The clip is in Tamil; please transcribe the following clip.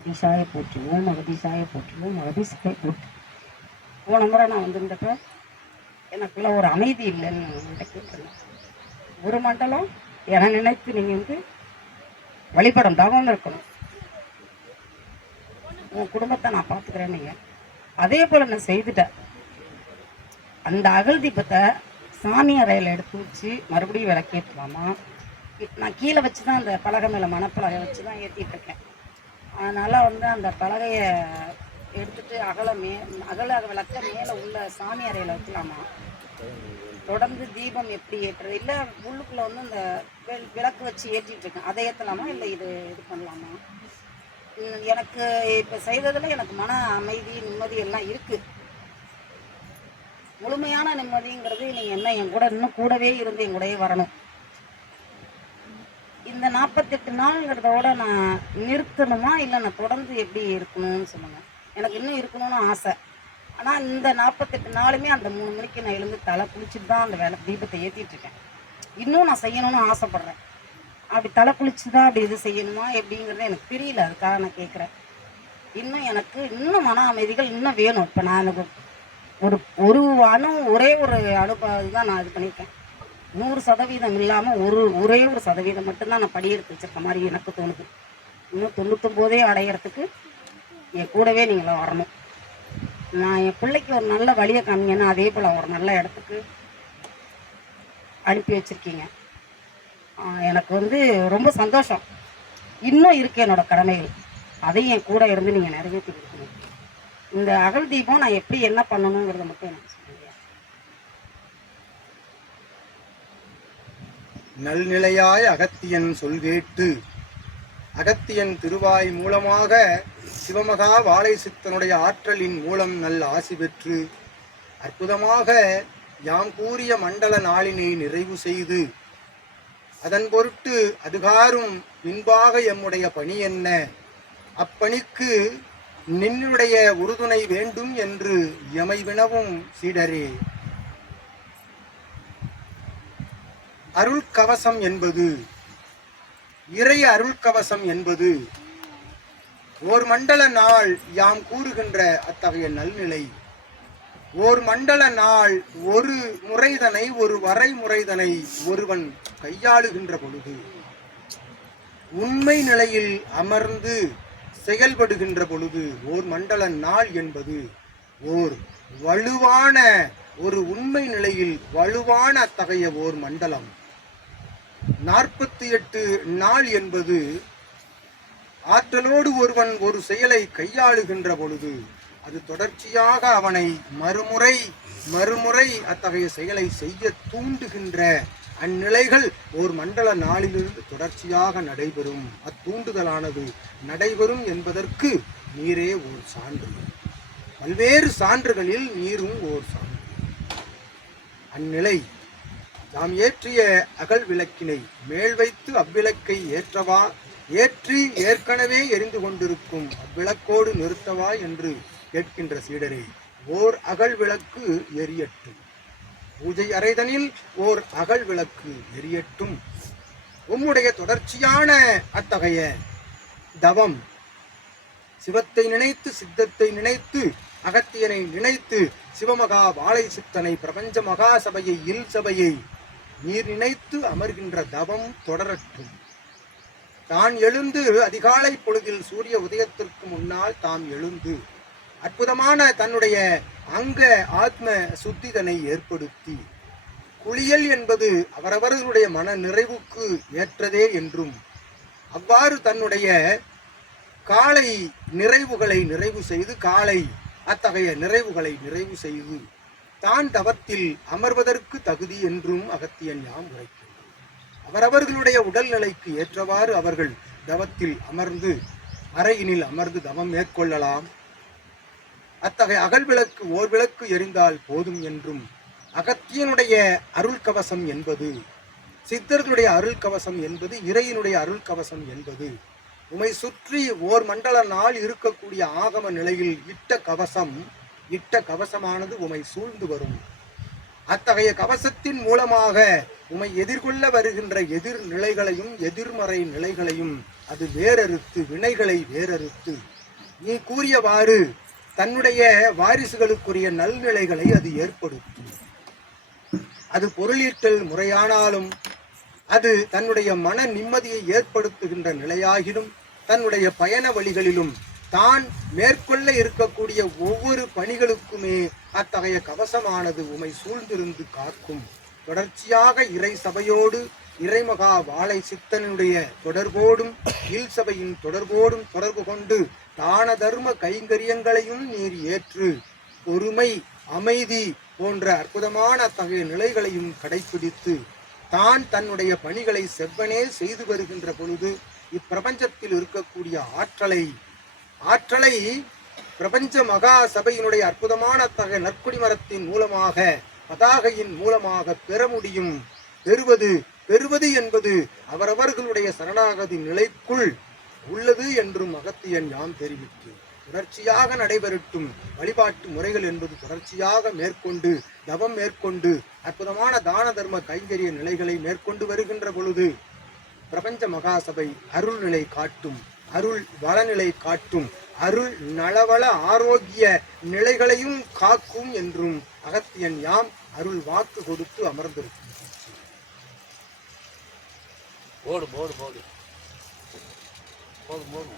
மகதீஷாய போற்றுவோம் மகதீஷாய போற்றுவோம் மகதீஷாய போற்று போன முறை நான் வந்திருந்தப்ப எனக்குள்ள ஒரு அமைதி இல்லைன்னு உங்கள்கிட்ட கேட்டிருந்தேன். ஒரு மண்டலம் என நினைத்து நீங்கள் வந்து வழிபடம் தவம் இருக்கணும். உன் குடும்பத்தை நான் பார்த்துக்கிறேன் நீங்கள் அதே போல் நான் செய்துட்டேன். அந்த அகல் தீபத்தை சாமி அறையில் எடுத்து வச்சு மறுபடியும் விளக்கேற்றலாமா? நான் கீழே வச்சு தான் அந்த பலகை மேலே மணப்பலகை வச்சு தான் ஏற்றிட்டு இருக்கேன். அதனால் வந்து அந்த பலகையை எடுத்துட்டு அகல மே அகல விளக்க மேலே உள்ள சாமி அறையில் வைக்கலாமா? தொடர்ந்து தீபம் எப்படி ஏற்றுறது? இல்லை உள்ளுக்குள்ளே வந்து இந்த விளக்கு வச்சு ஏற்றிட்டு இருக்கேன். அதை ஏற்றலாமா இல்லை இது இது பண்ணலாமா? எனக்கு இப்போ செய்ததில் எனக்கு மன அமைதி நிம்மதி எல்லாம் இருக்குது முழுமையான நிம்மதிங்கிறது நீங்கள் என்ன என் கூட இன்னும் கூடவே இருந்து என் கூடவே வரணும். நாற்பத்தெட்டு நாளுங்கிறதோட நான் நிறுத்தணுமா? இல்லை நான் தொடர்ந்து எப்படி இருக்கணும்னு சொல்லுங்கள் எனக்கு இன்னும் இருக்கணும்னு ஆசை. ஆனால் இந்த நாற்பத்தெட்டு நாளுமே அந்த மூணு மணிக்கு நான் எழுந்து தலை குளிச்சுட்டு தான் அந்த வேலை தீபத்தை ஏற்றிட்டு இருக்கேன். இன்னும் நான் செய்யணும்னு ஆசைப்பட்றேன். அப்படி தலை குளிச்சு தான் அப்படி இது செய்யணுமா? எப்படிங்கிறது எனக்கு தெரியல. அதுக்காக நான் கேட்குறேன் இன்னும் எனக்கு இன்னும் மன அமைதிகள் இன்னும் வேணும். இப்போ நான் எனக்கு ஒரு ஒரு அணு ஒரே ஒரு அனுபவம் தான் நான் இது பண்ணியிருக்கேன். நூறு சதவீதம் இல்லாமல் ஒரு ஒரே ஒரு சதவீதம் மட்டும்தான் நான் படியெடுத்து வச்சிருக்க மாதிரி எனக்கு தோணுது. இன்னும் தொண்ணூத்தொம்போதே அடையிறதுக்கு என் கூடவே நீங்களாம் வரணும். நான் என் பிள்ளைக்கு ஒரு நல்ல வழியை காமிங்கன்னா அதே போல் ஒரு நல்ல இடத்துக்கு அனுப்பி வச்சுருக்கீங்க. எனக்கு வந்து ரொம்ப சந்தோஷம். இன்னும் இருக்குது என்னோடய கடமைகள். அதையும் என் கூட இருந்து நீங்கள் நிறைவேற்றி கொடுக்கணும். இந்த அகல் தீபம் நான் எப்படி என்ன பண்ணணுங்கிறத மட்டும் எனக்கு நல்நிலையாய் அகத்தியன் சொல்கேட்டு அகத்தியன் திருவாய் மூலமாக சிவமகா வாழை சித்தனுடைய ஆற்றலின் மூலம் நல் ஆசி பெற்று அற்புதமாக யாம் கூறிய மண்டல நாளினை நிறைவு செய்து அதன் பொருட்டு அதுகாரும் பின்பாக எம்முடைய பணி என்ன? அப்பணிக்கு நின்னுடைய உறுதுணை வேண்டும் என்று எமை வினவும் சீடரே. அருள் கவசம் என்பது. இறை அருள் கவசம் என்பது. ஓர் மண்டல நாள் யாம் கூறுகின்ற அத்தகைய நல்நிலை. ஓர் மண்டல நாள் ஒரு முறைதனை ஒரு வரைமுறைதனை ஒருவன் கையாளுகின்ற பொழுது. உண்மை நிலையில் அமர்ந்து செயல்படுகின்ற பொழுது ஓர் மண்டல நாள் என்பது ஓர் வலுவான ஒரு உண்மை நிலையில் வலுவான அத்தகைய ஓர் மண்டலம். நாற்பத்தி எட்டு நாள் என்பது ஆற்றலோடு ஒருவன் ஒரு செயலை கையாளுகின்ற பொழுது அது தொடர்ச்சியாக அவனை மறுமுறை மறுமுறை அத்தகைய செயலை செய்ய தூண்டுகின்ற அந்நிலைகள் ஓர் மண்டல நாளிலிருந்து தொடர்ச்சியாக நடைபெறும். அத்தூண்டுதலானது நடைபெறும் என்பதற்கு நீரே ஓர் சான்று. பல்வேறு சான்றுகளில் நீரும் ஓர் சான்று. அந்நிலை நாம் ஏற்றிய அகல் விளக்கினை மேல் வைத்து அவ்விளக்கை ஏற்றவா? ஏற்றி ஏற்கனவே எரிந்து கொண்டிருக்கும் அவ்விளக்கோடு நிறுத்தவா என்று கேட்கின்ற சீடரே ஓர் அகல் விளக்கு எரியட்டும். பூஜை அறைதனில் ஓர் அகல் விளக்கு எரியட்டும். உம்முடைய தொடர்ச்சியான அத்தகைய தவம் சிவத்தை நினைத்து சித்தத்தை நினைத்து அகத்தியனை நினைத்து சிவமகா வாழை சித்தனை பிரபஞ்ச மகா சபையை இல் சபையை நீர் நினைத்து அமர்கின்ற தவம் தொடரட்டும். தான் எழுந்து அதிகாலை பொழுதில் சூரிய உதயத்திற்கு முன்னால் தாம் எழுந்து அற்புதமான தன்னுடைய அங்க ஆத்ம சுத்திதனை ஏற்படுத்தி குளியல் என்பது அவரவர்களுடைய மன நிறைவுக்கு ஏற்றதே என்றும் அவ்வாறு தன்னுடைய காலை நிறைவுகளை நிறைவு செய்து காலை அத்தகைய நிறைவுகளை நிறைவு செய்து தான் தவத்தில் அமர்வதற்கு தகுதி என்றும் அகத்தியன் யாம் உரைக்கின்றான். அவரவர்களுடைய உடல்நிலைக்கு ஏற்றவாறு அவர்கள் தவத்தில் அமர்ந்து அறையினில் அமர்ந்து தவம் மேற்கொள்ளலாம். அத்தகைய அகல் விளக்கு ஓர் விளக்கு எரிந்தால் போதும் என்றும் அகத்தியனுடைய அருள் கவசம் என்பது சித்தர்களுடைய அருள் கவசம் என்பது இறையினுடைய அருள் கவசம் என்பது உமை சுற்றி ஓர் மண்டல நாள் இருக்கக்கூடிய ஆகம நிலையில் இட்ட கவசம் இட்ட கவசமானது உமை சூழ்ந்து வரும். அத்தகைய கவசத்தின் மூலமாக உமை எதிர்கொள்ள வருகின்ற எதிர் நிலைகளையும் எதிர்மறை நிலைகளையும் அது வேறறுத்து வினைகளை வேறறுத்து. நீ கூறியவாறு தன்னுடைய வாரிசுகளுக்குரிய நல்நிலைகளை அது ஏற்படுத்தும். அது பொருளீட்டல் முறையானாலும் அது தன்னுடைய மன நிம்மதியை ஏற்படுத்துகின்ற நிலையாகிலும் தன்னுடைய பயண வழிகளிலும் தான் மேற்கொள்ள இருக்கக்கூடிய ஒவ்வொரு பணிகளுக்குமே அத்தகைய கவசமானது உமை சூழ்ந்திருந்து காக்கும். தொடர்ச்சியாக இறை சபையோடு இறைமகா வாழை சித்தனுடைய தொடர்போடும் இல் சபையின் தொடர்போடும் தொடர்பு கொண்டு தான தர்ம கைங்கரியங்களையும் நீர் ஏற்று பொறுமை அமைதி போன்ற அற்புதமான அத்தகைய நிலைகளையும் கடைபிடித்து தான் தன்னுடைய பணிகளை செவ்வனே செய்து வருகின்ற பொழுது இப்பிரபஞ்சத்தில் இருக்கக்கூடிய ஆற்றலை ஆற்றலை பிரபஞ்ச மகா சபையினுடைய அற்புதமான அத்தகைய நற்குடி மரத்தின் மூலமாக பதாகையின் மூலமாக பெற முடியும். பெறுவது பெறுவது என்பது அவரவர்களுடைய சரணாகதி நிலைக்குள் உள்ளது என்றும் அகத்தியன் யாம் தெரிவித்து தொடர்ச்சியாக நடைபெறட்டும் வழிபாட்டு முறைகள் என்பது தொடர்ச்சியாக மேற்கொண்டு தவம் மேற்கொண்டு அற்புதமான தான தர்ம கைங்கரிய நிலைகளை மேற்கொண்டு வருகின்ற பொழுது பிரபஞ்ச மகாசபை அருள்நிலை காட்டும். அருள் வளநிலை காட்டும். அருள் நலவள ஆரோக்கிய நிலைகளையும் காக்கும் என்றும் அகத்தியன் யாம் அருள் வாக்கு கொடுத்து அமர்ந்திருக்கும். போடு போடு போடு. போடு போடு.